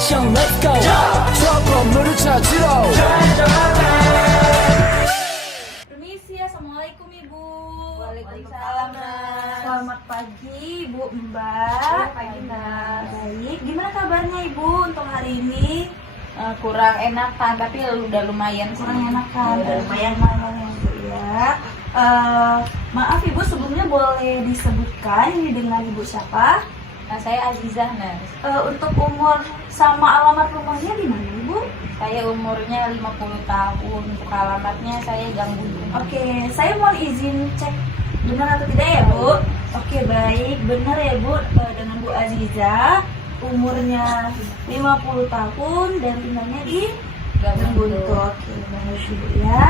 action let's go 수업 건물을 찾으러 Permisi, assalamualaikum ibu. Waalaikumsalam. Selamat pagi ibu Mbak. Pagi Mbak. Baik, gimana kabarnya ibu untuk hari ini? Kurang enakan tapi udah lumayan sih. Kurang enak kan? Udah lumayan. ya bu ya. Maaf ibu, sebelumnya boleh disebutkan ini dengan ibu siapa? Saya Azizah Nas. Untuk umur sama alamat rumahnya di mana ibu? Saya umurnya 50 tahun. Untuk alamatnya saya Gang Buntung. Oke, saya mau izin cek benar atau tidak ya bu? Oke baik, benar ya bu, dengan Bu Aziza, umurnya 50 tahun dan tinggalnya di Gang Buntu. Buntung. Oke baik ibu ya.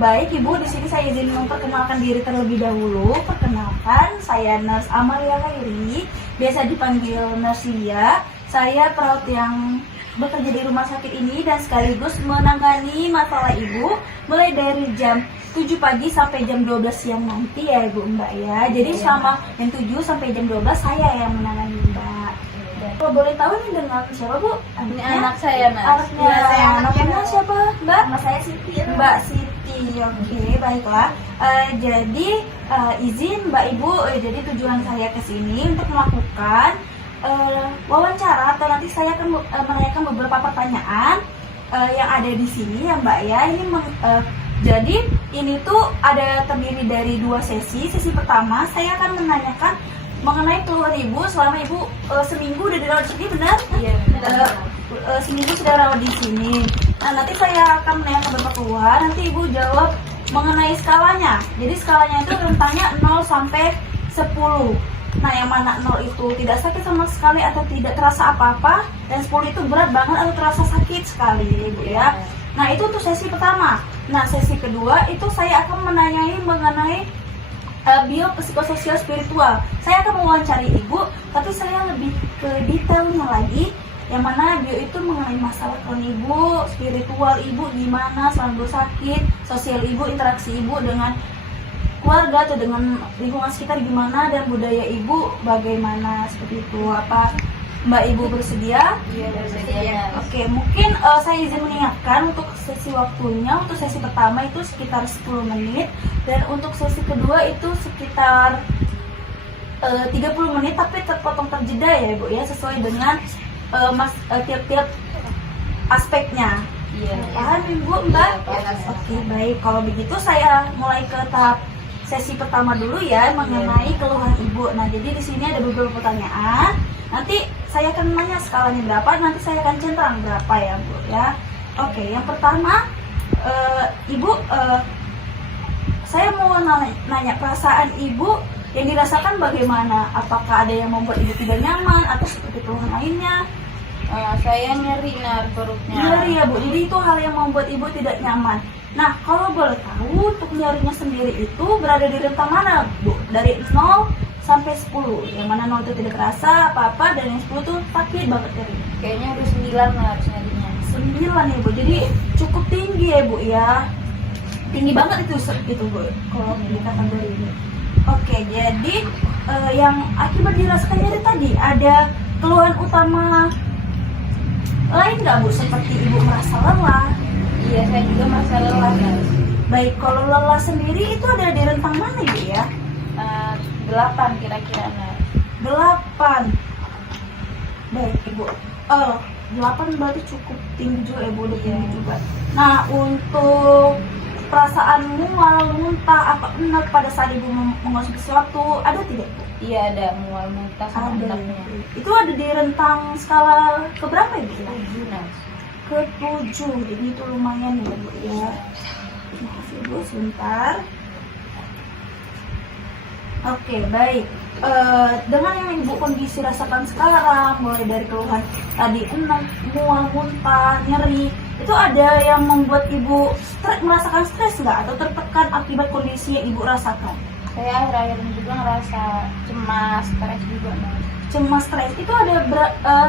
Baik ibu, di sini saya izin memperkenalkan diri terlebih dahulu. Perkenalkan, saya Nurse Amalia Khairi, biasa dipanggil Nurse Lia. Saya perawat yang bekerja di rumah sakit ini dan sekaligus menangani masalah ibu mulai dari jam 7 pagi sampai jam 12 siang nanti ya ibu Mbak ya. Jadi selama jam 7 sampai jam 12 saya yang menangani Mbak. Kalau boleh tahu nih dengan siapa bu? Ini anak saya Nas. Anaknya siapa Mbak? Nama saya Siti. Mbak Siti. Oke baiklah. Jadi izin Mbak Ibu, jadi tujuan saya ke sini untuk melakukan wawancara atau nanti saya akan menanyakan beberapa pertanyaan yang ada di sini ya Mbak ya. Ini jadi ini tuh ada terdiri dari 2 sesi. Sesi pertama saya akan menanyakan mengenai keluhan ibu selama ibu seminggu udah dirawat di sini, benar? Iya. Seminggu sudah rawat di sini. Nah nanti saya akan menanyakan beberapa keluhan. Nanti ibu jawab mengenai skalanya. Jadi skalanya itu rentangnya 0 sampai 10. Nah yang mana 0 itu tidak sakit sama sekali atau tidak terasa apa-apa, dan 10 itu berat banget atau terasa sakit sekali ibu ya. Nah itu untuk sesi pertama. Nah sesi kedua itu saya akan menanyai mengenai biopsikososial spiritual. Saya akan mewawancari ibu, tapi saya lebih ke detailnya lagi, yang mana bio itu mengenai masalah keluhan ibu, spiritual ibu gimana selama sakit, sosial ibu, interaksi ibu dengan keluarga atau dengan lingkungan sekitar gimana, dan budaya ibu bagaimana, seperti itu. Apa Mbak Ibu bersedia? Iya, bersedia. Oke, mungkin saya izin mengingatkan untuk sesi waktunya. Untuk sesi pertama itu sekitar 10 menit, dan untuk sesi kedua itu sekitar 30 menit, tapi terpotong terjeda ya Ibu ya, sesuai dengan tiap-tiap aspeknya. Iya. Paham Ibu Mbak? Iya, paham. Oke baik, kalau begitu saya mulai ke tahap sesi pertama dulu ya, mengenai keluhan ibu. Nah jadi di sini ada beberapa pertanyaan. Nanti saya akan nanya skalanya berapa, nanti saya akan centang berapa ya Bu ya. Oke, yang pertama Ibu, saya mau nanya perasaan Ibu yang dirasakan bagaimana? Apakah ada yang membuat Ibu tidak nyaman atau seperti keluhan lainnya? Saya nyeri perutnya. Nyeri ya Bu, jadi itu hal yang membuat Ibu tidak nyaman. Nah, kalau boleh tahu untuk nyerinya sendiri itu berada di rentang mana Bu? Dari 0 sampai 10, yang mana 0 itu tidak terasa apa-apa, dan yang 10 itu sakit banget nyeri. Kayaknya udah 9 lah harus nyerinya. 9 ya Bu, jadi cukup tinggi ya Bu ya. Tinggi banget itu Bu, kalau dikatakan dari ini. Oke, jadi yang akibat dirasakan nyeri tadi, ada keluhan utama lain nggak Bu? Seperti Ibu merasa lelah? Iya, saya juga merasa lelah Nas. Baik, kalau lelah sendiri itu ada di rentang mana Ibu ya? 8 kira-kira Nas. 8. Baik Ibu. 8 berarti cukup tinggi juga Ibu, udah tinggi juga. Nah, untuk perasaan mual, muntah, apa enak pada saat Ibu mengonsumsi sesuatu, ada tidak Bu? Iya, ada mual muntah sama Ada. enaknya. Itu ada di rentang skala keberapa Ibu? 7 Nas. Ke-7. Jadi itu lumayan ya Bu ya. Maaf Ibu sebentar. Oke, baik. Dengan yang Ibu kondisi rasakan sekarang, mulai dari keluhan tadi enak, mual, muntah, nyeri, itu ada yang membuat Ibu merasakan stres nggak atau tertekan akibat kondisi yang Ibu rasakan? Saya akhir-akhir ini juga ngerasa cemas, stres juga Nas. Cemas, stres itu ada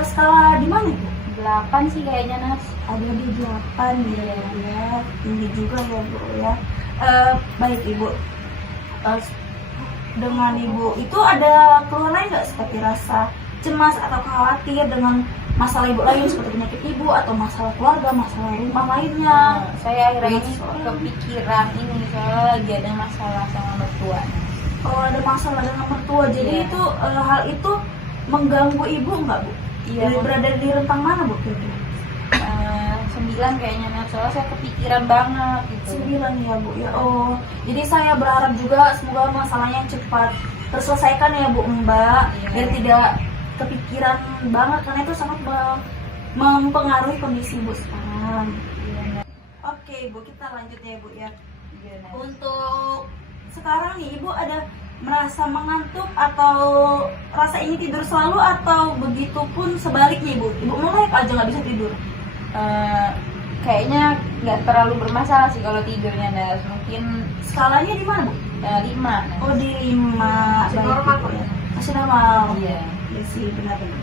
skala di mana Ibu? 8 sih kayaknya Nas. Ada di 8 ya, tinggi juga ya Bu ya. Baik Ibu, dengan Ibu itu ada keluhan lain nggak seperti rasa cemas atau khawatir dengan masalah ibu lain seperti penyakit ibu atau masalah keluarga, masalah rumah lainnya. Saya akhirnya ini kepikiran ini, saya lagi ada masalah sama mertua. Kalau ada masalah dengan mertua, jadi Iya. itu hal itu mengganggu ibu nggak bu? Iya. Berada di rentang mana bu? Kira-kira? 9 kayaknya, nah, soalnya saya kepikiran banget gitu. 9 ya bu ya. Oh, jadi saya berharap juga semoga masalahnya cepat terselesaikan ya bu Mbak, Iya. biar tidak kepikiran banget karena itu sangat mempengaruhi kondisi ibu sekarang. Iya, nah. Oke bu, kita lanjut ya bu ya. Iya, nah. Untuk sekarang nih ibu ada merasa mengantuk atau rasa ingin tidur selalu atau begitu pun sebaliknya ibu melek aja nggak bisa tidur? Kayaknya nggak terlalu bermasalah sih kalau tidurnya, nah, mungkin Skalanya di mana bu? 5. Oh di 5. Masih Baik, normal Bu, kok ya. Masih normal. Iya. Iya sih benar-benar.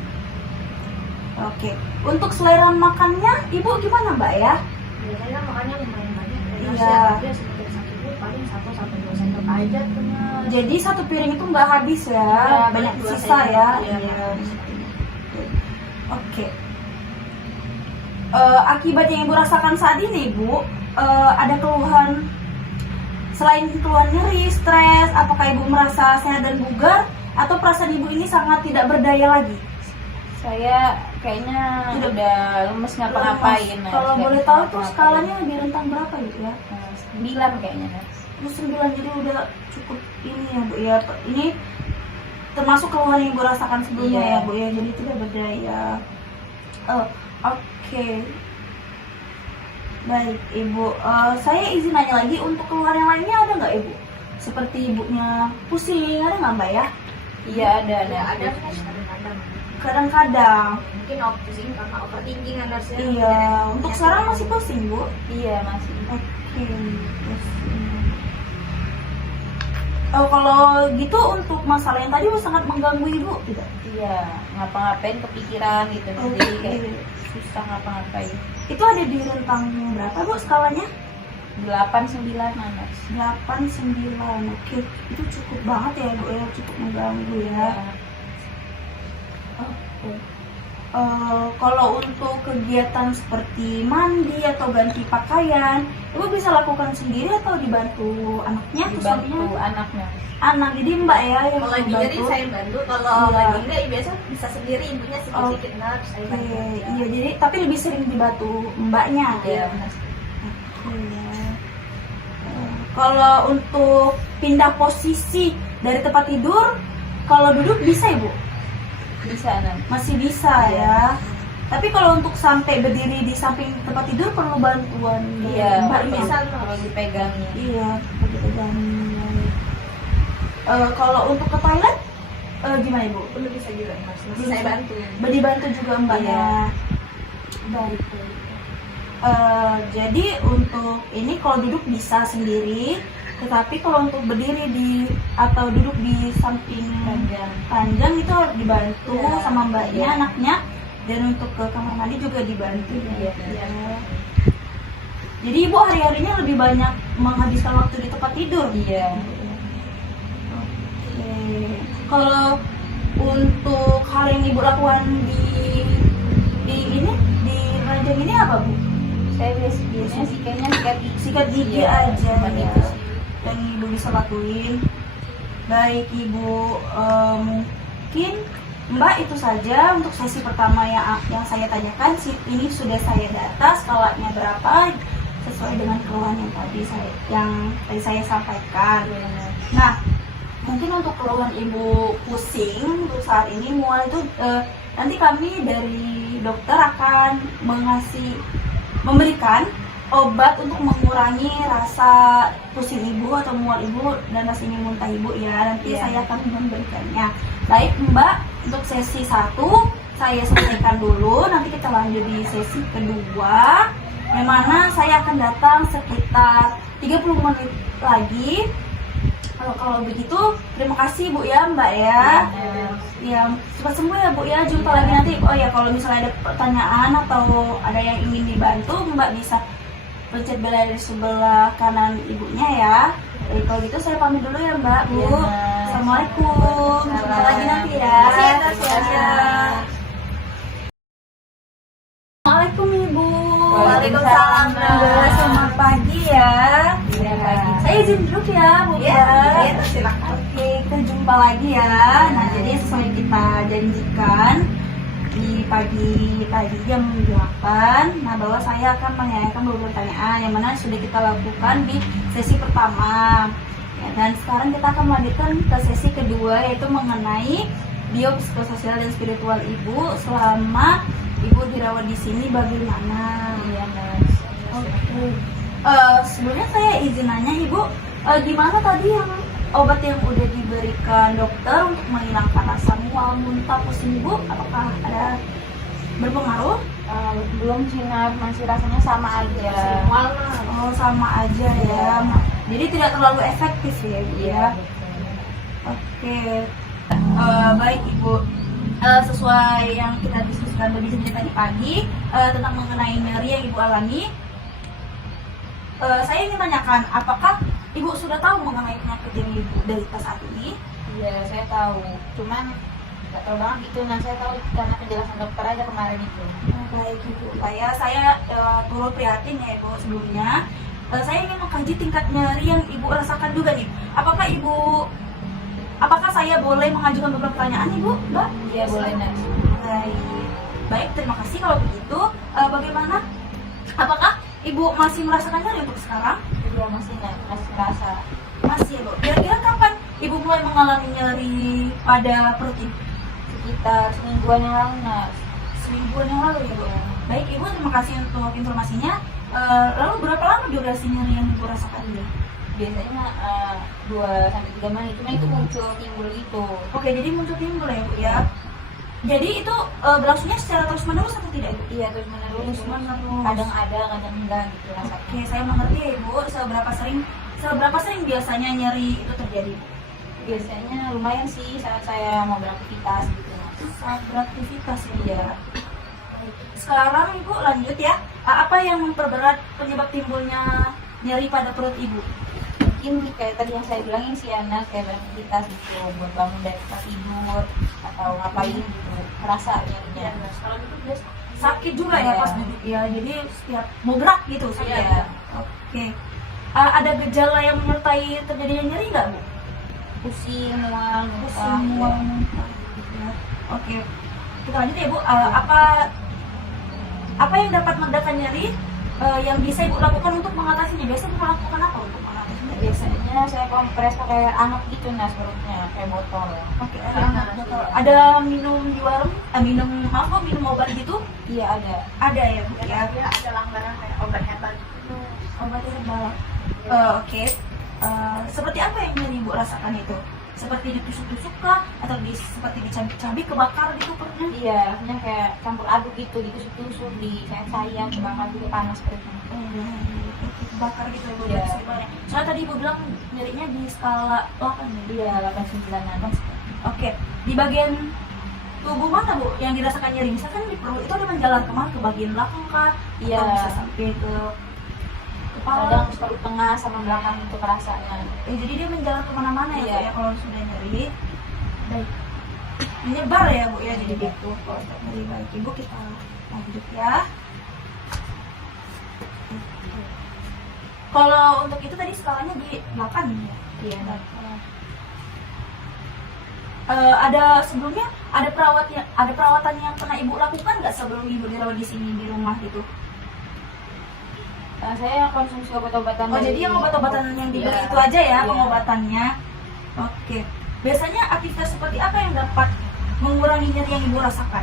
Oke, untuk selera makannya ibu gimana mbak ya? Biasanya makannya lumayan banyak. Iya. Dia sekitar 1 kilo paling 1-2 sendok aja tuh. Jadi satu piring itu nggak habis ya, Iya, banyak dua sisa sendok. ya. Iya. Oke. Akibat yang ibu rasakan saat ini ibu, ada keluhan selain keluhan nyeri, stres, apakah ibu merasa sehat dan bugar atau perasaan ibu ini sangat tidak berdaya lagi? Saya kayaknya Tidak. udah lemes ngapa-ngapain. nah, Kalau nggak boleh bisa tahu tuh ngapa-ngapain. skalanya di rentang berapa gitu ya? 9 kayaknya. Nah. Terus 9, jadi udah cukup ini ya bu ya. Ini termasuk keluhan yang ibu rasakan sebelumnya Iya. ya bu ya, jadi tidak berdaya. Oke. Baik ibu, saya izin nanya lagi, untuk keluhan yang lainnya ada nggak ibu? Seperti ibunya pusing, ada nggak mbak ya? Iya ada. Ya ada kadang-kadang. Kadang-kadang. Mungkin pusing karena overthinking harusnya. Iya. Untuk sekarang masih pusing bu? Iya masih. Oke. Pusing. Kalau gitu untuk masalah yang tadi sangat mengganggu ibu tidak? Iya, ngapa-ngapain kepikiran gitu. Oh, Jadi kayak iya. susah ngapa-ngapain. Itu ada di rentang berapa bu skalanya? 8-9 anak. 8-9. Oke, itu cukup banget ya bu ya, cukup mengganggu ya. Oke. Kalau untuk kegiatan seperti mandi atau ganti pakaian, ibu bisa lakukan sendiri atau dibantu anaknya atau Dibantu suaminya? anaknya. Anak, jadi mbak ya yang Kalau lagi jadi saya bantu, kalau Iya. lagi enggak ya biasa bisa sendiri, ibunya sedikit saya Oke, bantu. iya jadi tapi lebih sering dibantu mbaknya. Iya. Iya. Kalau untuk pindah posisi dari tempat tidur, kalau duduk bisa ibu? Bisa anak. Masih bisa ya. Tapi kalau untuk sampai berdiri di samping tempat tidur perlu bantuan dari Iya, mbaknya. bisa kalau dipegangnya. Iya, begitu kan. Kalau untuk ke toilet gimana ibu? Belum bisa juga mas, masih Bisa. saya bantu. Dibantu juga mbaknya. Baik. Jadi untuk ini kalau duduk bisa sendiri, tetapi kalau untuk berdiri atau duduk di samping panjang itu harus dibantu Iya. sama mbaknya, Iya. anaknya, dan untuk ke kamar mandi juga dibantu. Iya. Ya. Jadi ibu hari-harinya lebih banyak menghabiskan waktu di tempat tidur. Iya. Oke. Kalau untuk hal yang ibu lakukan di ranjang ini apa bu? Saya biasanya sih kayaknya Sikat gigi Iya, aja cuma ya. itu sih. Yang ibu bisa lakuin. Baik ibu, mungkin mbak itu saja untuk sesi pertama yang saya tanyakan. Ini sudah saya data skalanya berapa sesuai dengan keluhan yang tadi saya sampaikan. Nah, mungkin untuk keluhan ibu pusing untuk saat ini mual itu nanti kami dari dokter akan memberikan obat untuk mengurangi rasa pusing ibu atau mual ibu dan rasa ingin muntah ibu ya. Nanti Iya. saya akan memberikannya. Baik mbak, untuk sesi 1 saya selesaikan dulu, nanti kita lanjut di sesi kedua, yang mana saya akan datang sekitar 30 menit lagi. Kalau begitu, terima kasih Bu ya Mbak ya. Ya, cepat sembuh ya Bu ya. Jumpa lagi nanti. Oh ya, kalau misalnya ada pertanyaan atau ada yang ingin dibantu, Mbak bisa pencet bel dari sebelah kanan ibunya ya. Jadi kalau gitu saya pamit dulu ya Mbak Bu. Iya. Assalamualaikum. Jumpa lagi nanti ya. Terima kasih atas Ya. Assalamualaikum Ibu. Waalaikumsalam. Selamat pagi ya. Iya, pagi. Saya izin duduk ya, Bu. Iya, Ya. silakan. Oke, kita jumpa lagi ya. Nah, jadi sesuai kita janjikan di pagi tadi jam 8, nah bahwa saya akan menanyakan beberapa pertanyaan yang mana sudah kita lakukan di sesi pertama. Ya, dan sekarang kita akan melanjutkan ke sesi kedua, yaitu mengenai biopsikososial dan spiritual Ibu selama Ibu dirawat di sini bagaimana? Iya, Mas. Oke. Sebelumnya saya izin nanya Ibu, gimana tadi yang obat yang udah diberikan dokter untuk menghilangkan rasa mual, muntah, pusing Ibu? Apakah ada berpengaruh? Belum sih, Nas. Masih rasanya sama aja. Oh, sama aja ya. Jadi tidak terlalu efektif ya Ibu ya. Oke. Baik Ibu. Sesuai yang kita diskusikan tadi pagi tentang mengenai nyeri yang Ibu alami, saya ingin tanyakan, apakah Ibu sudah tahu mengenai penyakit yang Ibu derita saat ini? Iya, saya tahu. Cuman nggak tahu banget gitu. Nah, saya tahu karena penjelasan dokter aja kemarin itu. Baik Ibu, saya turut prihatin ya Ibu sebelumnya. Saya ingin mengkaji tingkat nyeri yang Ibu rasakan juga nih. Apakah saya boleh mengajukan beberapa pertanyaan Ibu, Mbak? Iya, boleh, Nas. Baik, terima kasih kalau begitu. Bagaimana? Apakah Ibu masih merasakan nyeri untuk sekarang? Iya, masih merasa. Masih ya Bu. Kira-kira kapan Ibu mulai mengalami nyeri pada perut Ibu? Sekitar semingguan yang lalu, Nas. Semingguan yang lalu ya Bu. Baik Ibu, terima kasih untuk informasinya. Lalu berapa lama durasi nyeri yang Ibu rasakan ini? Biasanya 2-3 menit, cuma itu muncul timbul gitu. Oke, jadi muncul timbul ya Bu ya. Jadi itu berlangsungnya secara terus menerus atau tidak Ibu? Iya, terus menerus. Terus-menerus. Kadang ada, kadang enggak gitu rasanya. Oke, saya mengerti ya Ibu. Seberapa sering biasanya nyeri itu terjadi? Biasanya lumayan sih saat saya mau beraktivitas gitu, Mas. Saat beraktivitas ya. Iya. Sekarang Ibu lanjut ya. Apa yang memperberat penyebab timbulnya nyeri pada perut Ibu? Mungkin kayak tadi yang saya bilangin sih, anak kayak beraktivitas gitu, buat bangun dari tempat tidur atau ngapain gitu, merasa nyerinya. Kalau itu biasa sakit juga ya Iya. pas duduk ya. Jadi setiap mau gerak gitu sakit. Iya. Oke. Ada gejala yang menyertai terjadinya nyeri nggak Bu? Pusing, mual, Pusing, mual, muntah, gitu ya. Oke. Kita lanjut ya Bu. Apa yang dapat meredakan nyeri yang bisa Ibu lakukan untuk mengatasinya? Biasanya Ibu lakukan apa untuk mengatasinya? Biasanya saya kompres pakai air hangat gitu, Nas, perutnya kayak botol. Oke, ada minum di warung? Minum obat gitu? Iya, ada. Ada ya Bu ya. Ada langganan kayak obat herbal. Obat herbal. Oke. Seperti apa yang nyeri Ibu rasakan itu? Seperti ditusuk-tusuk kah? Atau seperti dicabik-cabik, kebakar gitu perutnya? Iya, rasanya kayak campur aduk gitu, ditusuk-tusuk, disayang, kebakar gitu, panas perutnya. Kebakar gitu Ibu. Iya. Soalnya tadi Ibu bilang nyerinya di skala 8 ya? Iya, 8-9-an. Oke. Di bagian tubuh mana Bu yang dirasakan nyeri? Misalkan di perut itu ada menjalar kemana? Ke bagian belakang kah? Iya. Atau bisa sampai ke kepala? Kadang perut tengah sama belakang itu kerasanya. Jadi dia menjalar kemana-mana ya, Iya. Bu, ya kalau sudah nyeri. Baik. Menyebar ya Bu ya, jadi gitu. Kalau sudah nyeri, baik Ibu kita lanjut ya. Kalau untuk itu tadi skalanya di 8 ya. Iya. Ada sebelumnya ada perawatan yang pernah Ibu lakukan nggak sebelum Ibu dirawat di sini di rumah gitu? Saya konsumsi obat-obatan. Oh, jadi yang obat-obatan yang diberi Iya. itu aja ya Iya. pengobatannya. Oke. Biasanya aktivitas seperti apa yang dapat mengurangi nyeri yang Ibu rasakan?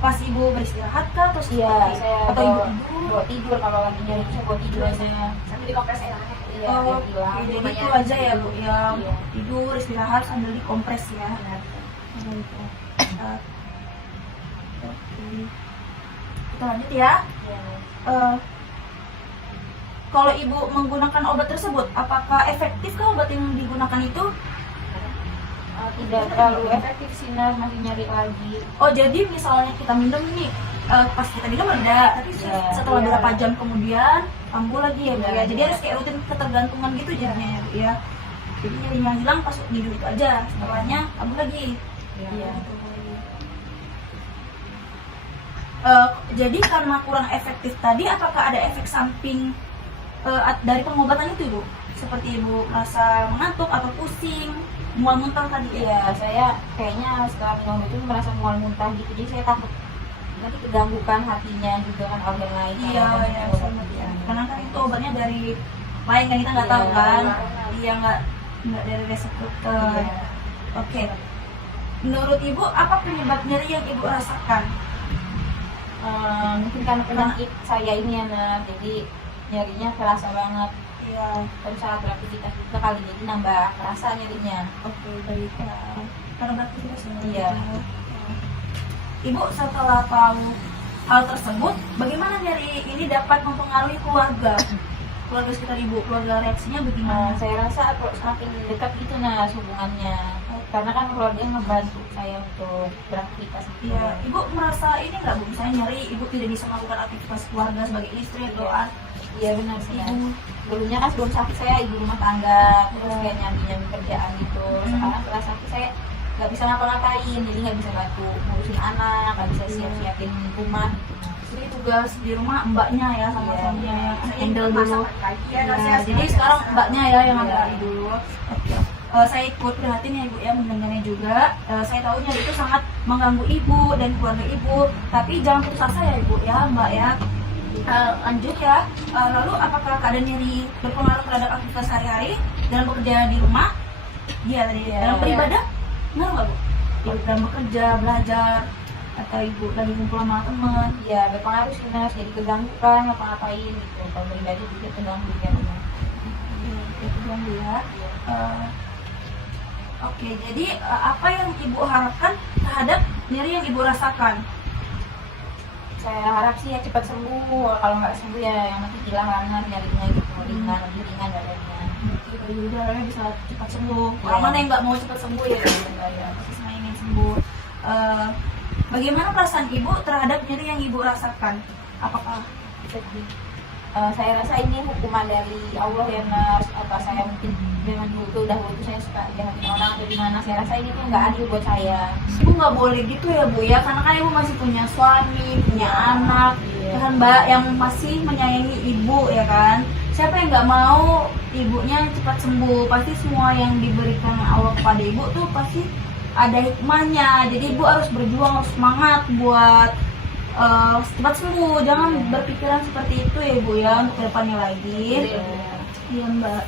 Pas Ibu beristirahat kah atau Iya, seperti saya atau Ibu bawa, tidur? bawa tidur kalau lagi nyeri saya bawa tidur aja. Sambil dikompres air hangat. Iya, Oh, biar oke, hilang. jadi lumayan. itu aja ya Bu ya. Iya. Tidur, istirahat sambil dikompres ya. Benar. Baik, ya. Oke. Kita lanjut ya. Iya. Kalau Ibu menggunakan obat tersebut, apakah efektifkah obat yang digunakan itu? Tidak terlalu efektif sih, Nas, masih nyari lagi. Oh, jadi misalnya kita minum ini, pas kita minum reda, tapi Iya, setelah iya. beberapa jam kemudian kambuh lagi ya Bu Iya, ya. Jadi iya. harus kayak rutin ketergantungan gitu jadinya ya Bu ya. Jadi nyerinya hilang pas minggu itu aja, setelahnya kambuh lagi. Iya. Jadi karena kurang efektif tadi, apakah ada efek samping dari pengobatan itu, Ibu? Seperti Ibu merasa mengantuk atau pusing, mual muntah tadi? Iya, saya kayaknya setelah minum itu merasa mual muntah gitu, jadi saya takut nanti keganggukan hatinya juga kan organ lain. Iya, ya, sama ya. Karena kan itu obatnya dari lain kan, kita nggak tahu kan? Iya, nggak dari resep dokter. Iya. Oke. Menurut Ibu, apa penyebab nyeri yang Ibu rasakan? Mungkin karena penyakit saya ini ya, Nak. Jadi nyerinya kerasa banget. Iya. Terus saat beraktivitas juga kali, jadi nambah kerasa nyerinya. Oke, baik. Karena beraktivitas ya. Iya. Ibu setelah tahu hal tersebut, bagaimana nyeri ini dapat mempengaruhi keluarga sekitar Ibu? Keluarga reaksinya bagaimana? Saya rasa kalau semakin dekat gitu nah hubungannya, karena kan keluarga ngebantu saya untuk beraktivitas gitu. Iya, Ibu merasa ini nggak, Bu? Misalnya nyeri, Ibu tidak bisa melakukan aktivitas keluarga sebagai istri atau Iya benar sih. ibu. Dulunya kan sebelum sakit saya ibu rumah tangga, terus kayak nyambi kerjaan gitu. Sekarang setelah sakit saya nggak bisa ngapa-ngapain, jadi nggak bisa bantu ngurusin anak, nggak bisa siap-siapin rumah. Jadi tugas di rumah mbaknya ya sama Iya. suaminya ya, handle dulu. Ya, Ya, jadi sekarang mbaknya ya yang ambil alih dulu. Oke. Saya ikut prihatin ya Ibu ya, mendengarnya juga. Saya tahu nyeri itu sangat mengganggu Ibu dan keluarga Ibu. Tapi jangan putus asa ya Ibu ya, Mbak ya. Lanjut ya. Lalu apakah keadaan nyeri berpengaruh terhadap aktivitas sehari-hari dalam bekerja di rumah? Iya tadi. Dalam beribadah? Benar nggak Bu? Dalam bekerja, belajar, atau Ibu lagi kumpul sama teman? Ya berpengaruh sih Nas, jadi keganggu kan ngapa-ngapain gitu. Kalau beribadah juga keganggu kan. Terganggu ya. Oke, jadi apa yang Ibu harapkan terhadap nyeri yang Ibu rasakan? Saya harap sih ya cepat sembuh. Kalau nggak sembuh ya yang nanti hilang nyarinya gitu, ringan, lebih ringan badannya. Jadi udaranya bisa cepat sembuh. Iya. Orang mana yang nggak mau cepat sembuh ya? Ya, pasti semua ingin sembuh. Bagaimana perasaan Ibu terhadap nyeri yang Ibu rasakan? Apakah Sedih. Saya rasa ini hukuman dari Allah ya Mas. Apa saya mungkin dengan dulu saya suka jahatin orang atau gimana, saya rasa ini tuh nggak adil buat saya. Ibu nggak boleh gitu ya Bu ya? Karena kan Ibu masih punya suami, punya anak, kan Mbak yang masih menyayangi Ibu ya kan? Siapa yang nggak mau ibunya cepat sembuh? Pasti semua yang diberikan Allah kepada Ibu tuh pasti ada hikmahnya. Jadi Ibu harus berjuang, harus semangat buat cepat sembuh. Jangan berpikiran seperti itu ya Ibu ya, untuk kedepannya lagi. Iya Mbak.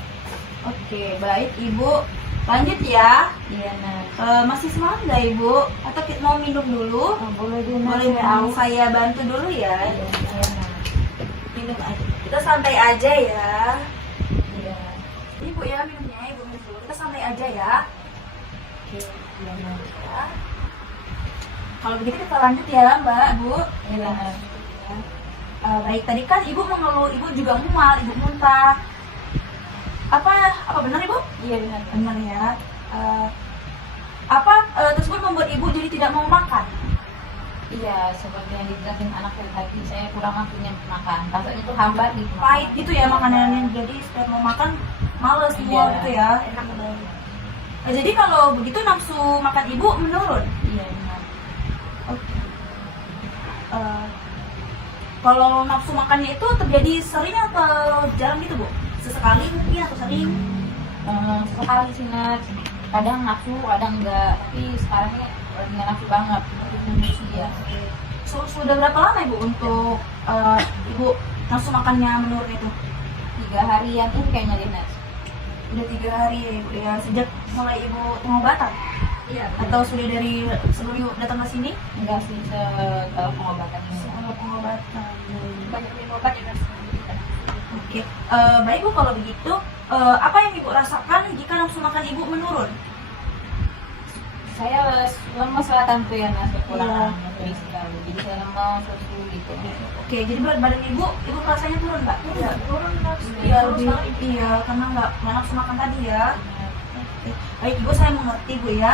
Oke, baik Ibu. Lanjut ya. Iya Nas. Masih semangat nggak Ibu? Atau kita mau minum dulu? Boleh deh Nas. Boleh minum, saya bantu dulu ya. Iya, iya, Nas. Minum aja. Kita santai aja ya. Iya. Ibu ya minumnya, Ibu minum dulu. Kita santai aja ya. Oke, iya Nas. Ya. Kalau begitu kita lanjut ya Mbak, Bu. Iya Nas. Baik, tadi kan Ibu mengeluh, Ibu juga mual, Ibu muntah. Apa benar Ibu? Iya benar. Benar ya. Tersebut membuat Ibu jadi tidak mau makan? Iya, seperti yang dijelasin anak saya tadi, saya kurang waktunya makan. Rasanya itu hambar gitu. Pahit gitu ya makanannya, jadi setiap mau makan males mual Iya. gitu ya. Enak banget. Jadi kalau begitu nafsu makan Ibu menurun? Iya benar. Oke. Kalau nafsu makannya itu terjadi sering atau jarang gitu Bu? Sesekali mungkin atau sering? Sekali sih Nas. Kadang nafsu, kadang enggak. Tapi sekarang ini lagi nggak nafsu banget. Iya. Sudah berapa lama Ibu untuk Ibu nafsu makannya menurun itu? 3 harian ini kayaknya deh Nas. Udah 3 hari ya Ibu ya, sejak mulai Ibu pengobatan? Iya. Atau sudah dari sebelum Ibu datang ke sini? Enggak sih setelah pengobatan ini. Soal pengobatan. Banyak minum obat ya Nas. Oke, baik Bu, kalau begitu apa yang Ibu rasakan jika nafsu makan Ibu menurun? Saya lemes lah tentu ya Nas, kekurangan Iya. nutrisi sekali. Jadi saya lemes lesu gitu. Oke, jadi berat badan Ibu rasanya turun nggak? Iya, turun Nas. Iya, iya, karena nggak nafsu makan tadi ya. Oke. Baik Ibu, saya mengerti Bu ya.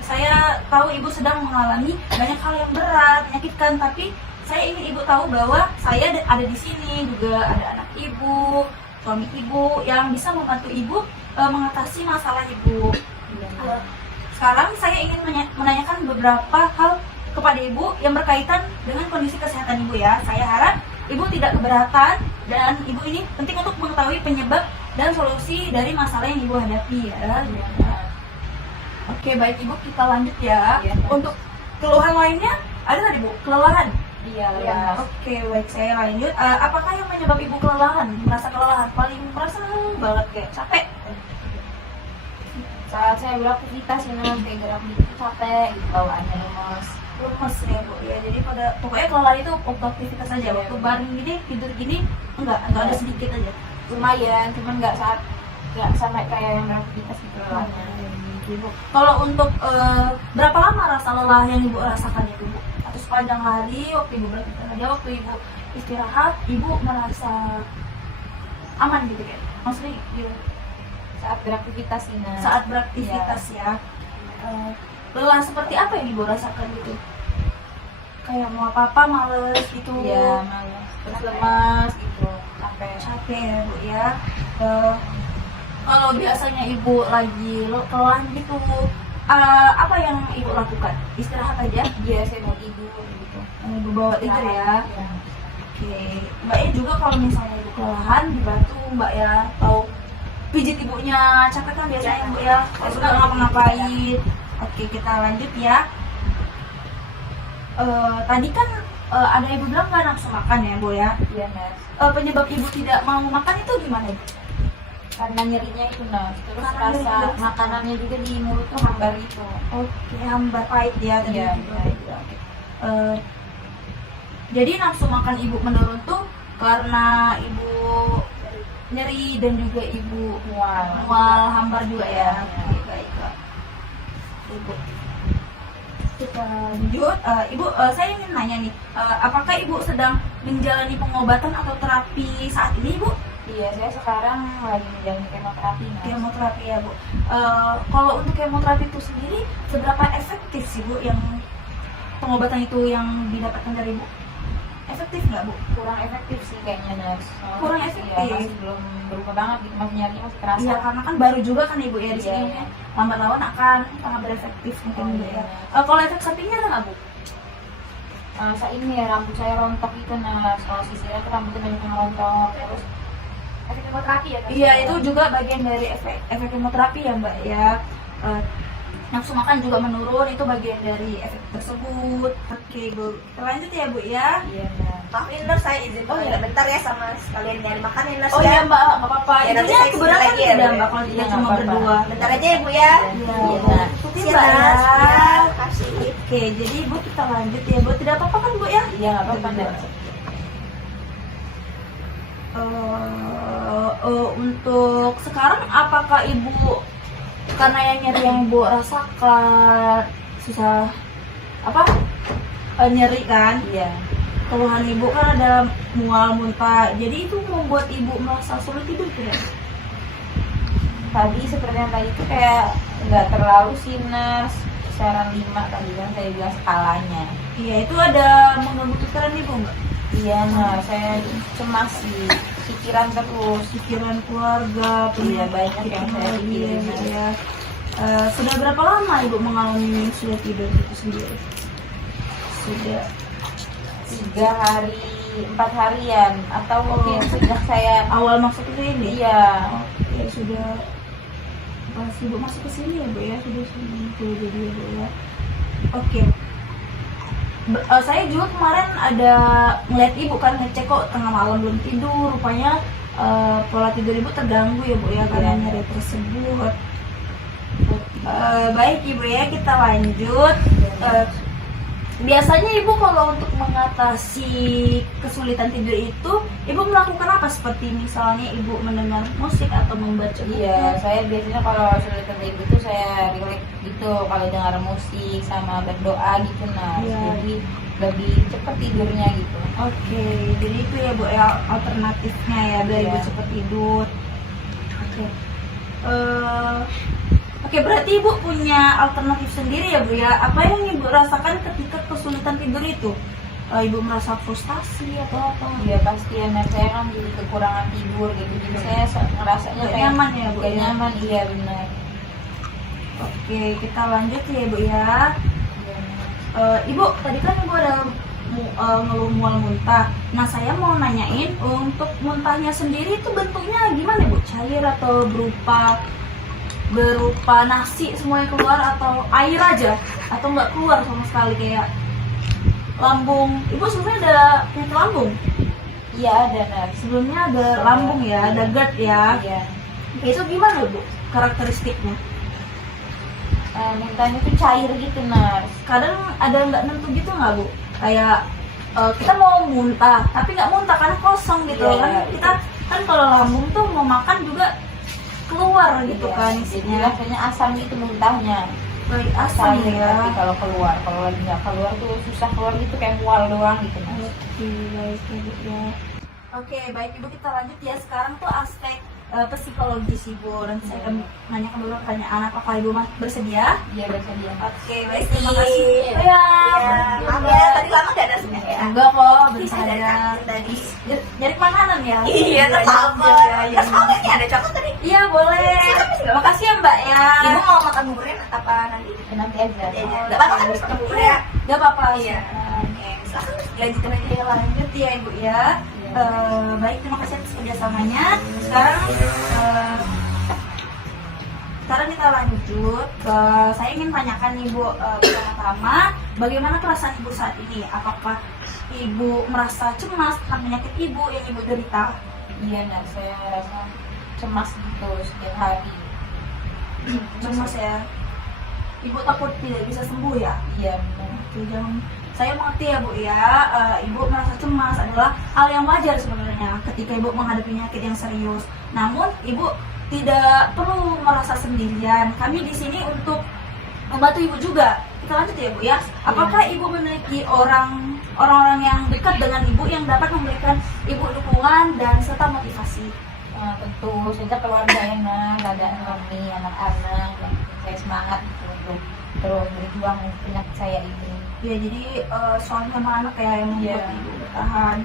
Saya tahu Ibu sedang mengalami banyak hal yang berat, menyakitkan, tapi saya ingin Ibu tahu bahwa saya ada di sini, juga ada anak Ibu, suami Ibu yang bisa membantu Ibu mengatasi masalah ibu. Sekarang saya ingin menanyakan beberapa hal kepada ibu yang berkaitan dengan kondisi kesehatan ibu ya. Saya harap ibu tidak keberatan dan ibu ini penting untuk mengetahui penyebab dan solusi dari masalah yang ibu hadapi ya. Oke, baik ibu, kita lanjut ya. Untuk keluhan lainnya ada nggak ibu? Kelelahan? Iya. Oke, baik, saya lanjut. Apakah yang menyebab ibu kelelahan? Merasa kelelahan? Paling merasa banget kayak capek? Saat saya beraktivitas ini kayak gerak gitu capek gitu, bawaannya Lemes ya bu ya. Jadi pokoknya kelelahan itu waktu aktivitas aja. Waktu baring gini, tidur gini enggak ada sedikit aja. lumayan, cuman nggak sampai kayak yang beraktivitas gitu lelahnya. Kalau untuk berapa lama rasa lelah yang ibu rasakan itu bu? Atau sepanjang hari waktu ibu beraktivitas aja, waktu ibu istirahat, ibu merasa aman gitu kan? Maksudnya gitu. Saat beraktivitas ini. Saat beraktivitas ya. Lelah seperti apa yang ibu rasakan gitu? Kayak mau apa-apa males gitu? Iya, males. Terus lemas gitu, capek ya bu ya. Kalau biasanya ibu lagi kelelahan gitu, apa yang ibu lakukan? Istirahat aja? Iya, saya mau tidur gitu. Ibu bawa tidur ya? Oke, mbaknya juga kalau misalnya ibu kelelahan dibantu mbak ya, atau pijit ibunya, capek kan biasanya bu ya, kalau sudah ngapa-ngapain. Oke, kita lanjut ya. Tadi kan ada ibu bilang nggak nafsu makan ya bu ya? Iya, Nas. Penyebab ibu tidak mau makan itu gimana ibu? Karena nyerinya itu, Nas. Terus Karena rasa nyeri. makanannya juga di mulut tuh hambar gitu. Oke, hambar pahit ya tadi. Iya, Jadi nafsu makan ibu menurun tuh karena ibu nyeri dan juga ibu mual hambar juga ya. Oke, baik Kak. Ibu. Kita lanjut. Ibu, saya ingin nanya nih, apakah ibu sedang menjalani pengobatan atau terapi saat ini ibu? Iya, saya sekarang lagi menjalani kemoterapi, Nas. Kemoterapi ya bu. Kalau untuk kemoterapi itu sendiri, seberapa efektif sih bu yang pengobatan itu yang didapatkan dari ibu? Efektif nggak bu? Kurang efektif sih kayaknya, Nas. Kurang Iya, efektif. masih belum berubah banget gitu, masih nyarinya masih kerasa. Iya, karena kan baru juga kan ibu ya di Iya, sini. iya. Lambat laun akan sangat berefektif mungkin bu ya. Kalau efek sampingnya ada nggak bu? Saat ini ya rambut saya rontok gitu, Nas. Kalau sisirnya tuh rambutnya banyak yang rontok. Terus efek kemoterapi ya kan? Iya, itu juga bagian dari efek kemoterapi ya mbak ya. Nafsu makan juga menurun, itu bagian dari efek tersebut. Oke bu, kita lanjut ya bu ya. iya, Nas. Maafin Nurse, saya izin bentar ya sama sekalian nyari makanan Nurse Oh ya. iya mbak, nggak apa-apa. Ya, nanti Intinya saya keberatan kesini lagi ya, tidak Bu. mbak kalau kita Iya, cuma nggak apa-apa. berdua. Bentar aja ya Bu ya. Iya, Iya, Bu. Nak. Ikutin Siap, mbak ya. Nas. Ya, kasih. Oke, jadi ibu kita lanjut ya bu. Tidak apa-apa kan bu ya? Iya, nggak apa-apa, Nas. Untuk sekarang apakah ibu karena yang nyeri yang ibu rasakan susah nyeri kan, Iya. keluhan ibu kan ada mual muntah, jadi itu membuat ibu merasa sulit tidur tidak? Tadi seperti yang tadi itu kayak nggak terlalu sih, Nas. Kisaran 5 tadi kan saya bilang skalanya. Iya, itu ada mengganggu pikiran ibu nggak? Iya, nah saya cemas sih, pikiran terus. Pikiran keluarga, Iya, banyak yang saya pikirin. ya. Sudah berapa lama ibu mengalami sulit tidur itu sendiri? Sudah 3 hari, 4 harian, atau mungkin sejak saya awal masuk ke sini? iya. Oke, sudah pas ibu masuk ke sini ya bu ya, sudah seminggu jadi ya bu ya. Oke. Saya juga kemarin ada ngeliat ibu kan, ngecek kok tengah malam belum tidur, rupanya pola tidur ibu terganggu ya bu ya karena Iya. nyeri tersebut. Baik ibu ya, kita lanjut. Biasanya ibu kalau untuk mengatasi kesulitan tidur itu, ibu melakukan apa? Seperti misalnya ibu mendengar musik atau membaca buku? Iya, saya biasanya kalau sulit tidur itu saya relax gitu kalau dengar musik sama berdoa gitu, nah. Iya. Jadi lebih cepat tidurnya gitu. Oke, jadi itu ya bu ya alternatifnya ya biar ibu Iya. cepat tidur. Oke. Oke, berarti ibu punya alternatif sendiri ya bu ya. Apa yang ibu rasakan ketika kesulitan tidur itu? ibu merasa frustasi atau apa? Iya pasti ya, nah, saya kan jadi kekurangan tidur gitu, jadi saya ngerasanya Gak kayak nyaman ya, Bu, gak ya? nyaman, iya benar. Oke, kita lanjut ya ibu ya. Iya, Ibu tadi kan ibu ada ngeluh mual muntah. Nah saya mau nanyain untuk muntahnya sendiri itu bentuknya gimana bu? Cair atau berupa nasi semuanya keluar atau air aja atau nggak keluar sama sekali kayak lambung? Ibu sebenarnya ada penyakit lambung? iya ada Nars. Sebelumnya ada lambung ya, ada GERD ya. Iya. Itu gimana bu karakteristiknya? Muntahnya tuh cair gitu Nars. Kadang ada nggak nentu gitu nggak bu? Kayak kita mau muntah tapi nggak muntah karena kosong gitu Iya, kan. iya. Kita kan kalau lambung tuh mau makan juga keluar gitu Iya, kan jadi isinya. rasanya asam gitu muntahnya. Kayak asam Cair, ya. tapi kalau keluar, kalau lagi nggak keluar tuh susah keluar gitu, kayak mual doang gitu Nars. Oke, baik ibu ya. Oke, baik ibu, kita lanjut ya. Sekarang tuh aspek psikologis ibu. Dan saya akan menanyakan dulu pertanyaan, apakah ibu bersedia? Iya bersedia. Oke, baik, terima kasih. Ya, Maaf ya, tadi lama gak ada sebenarnya ya. enggak kok, Dari bersedia. tadi. Nyari makanan ya? Iya, sama. Terus mau nggak nih ada coklat tadi? Iya, boleh. Makasih ya mbak ya. Ibu mau makan buburnya apa nanti? Nanti aja. Gak apa-apa kan harus makan bubur ya? Gak apa-apa. Iya. Oke, silakan dilanjutkan aja. Oke, lanjut ya ibu ya. Baik, terima kasih atas kerjasamanya. Sekarang kita lanjut ke, saya ingin tanyakan ibu pertama-tama, bagaimana perasaan ibu saat ini? Apakah ibu merasa cemas tentang penyakit ibu yang ibu derita? Iya Nars, saya rasa cemas gitu setiap hari. Cemas ya. Ibu takut tidak bisa sembuh ya? Iya benar. Oke, jangan. Saya mengerti ya bu ya, ibu merasa cemas adalah hal yang wajar sebenarnya ketika ibu menghadapi penyakit yang serius. Namun ibu tidak perlu merasa sendirian. Kami di sini untuk membantu ibu juga. Kita lanjut ya bu ya. Apakah ibu memiliki orang-orang yang dekat dengan ibu yang dapat memberikan ibu dukungan dan serta motivasi? Tentu saja keluarga yang ada kami, anak-anak, yang saya semangat gitu untuk terus berjuang untuk penyakit saya ini. Ya jadi suami sama anak ya yang membuat Iya. ibu bertahan.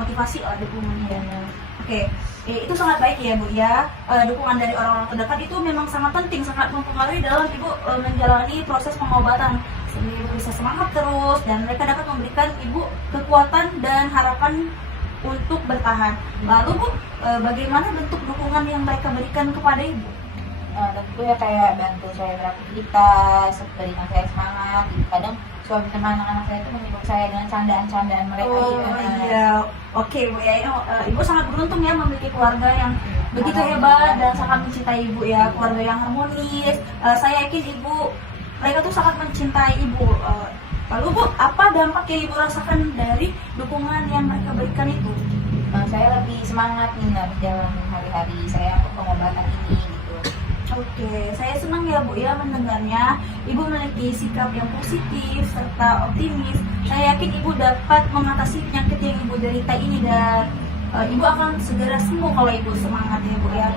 Motivasi lah dukungannya. Iya. Oke, itu sangat baik ya Bu ya. Dukungan dari orang-orang terdekat itu memang sangat penting, sangat mempengaruhi dalam ibu menjalani proses pengobatan. Sehingga ibu bisa semangat terus dan mereka dapat memberikan ibu kekuatan dan harapan untuk bertahan. Lalu Bu, bagaimana bentuk dukungan yang mereka berikan kepada ibu? Tentu ya kayak bantu saya beraktivitas, berikan saya semangat. Kadang suami sama anak-anak saya itu menyebut saya dengan candaan-candaan mereka gitu. Iya, oke Bu ya. Ibu sangat beruntung ya memiliki keluarga yang begitu hebat dan sangat mencintai ibu ya, keluarga yang harmonis. Saya yakin mereka tuh sangat mencintai ibu. Lalu Bu, apa dampak yang ibu rasakan dari dukungan yang mereka berikan itu? Saya lebih semangat nih jalan hari-hari saya untuk pengobatan ini gitu. Oke, saya senang ya Bu ya mendengarnya. Ibu memiliki sikap yang positif serta optimis. Saya yakin ibu dapat mengatasi penyakit yang ibu derita ini dan ibu akan segera sembuh kalau ibu semangat ya Bu ya.